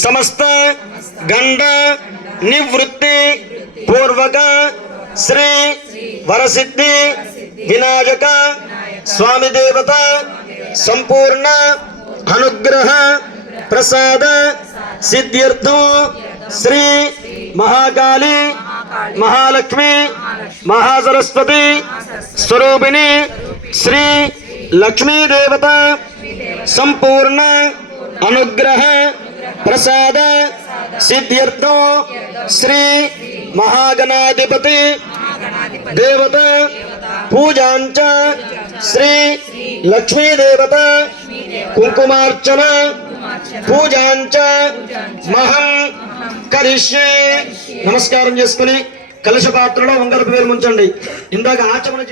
समस्त गंड निवृत्ति पूर्वक श्री वरसिद्धि विनायक स्वामी देवता संपूर्ण अनुग्रह प्रसाद सिद्ध्यर्थो श्री महाकाली महालक्ष्मी महासरस्वती स्वरूपिणी श्री लक्ष्मी देवता संपूर्ण अनुग्रह प्रसाद सिद्ध्यर्थो श्री महागणाधिपति देवता पूजांच श्री लक्ष्मी देवता कुंकुमार्चन पूजांच महं करिष्ये। नमस्कार कलश पात्र मंगल पेर मुंचंडी इंदाक आचमन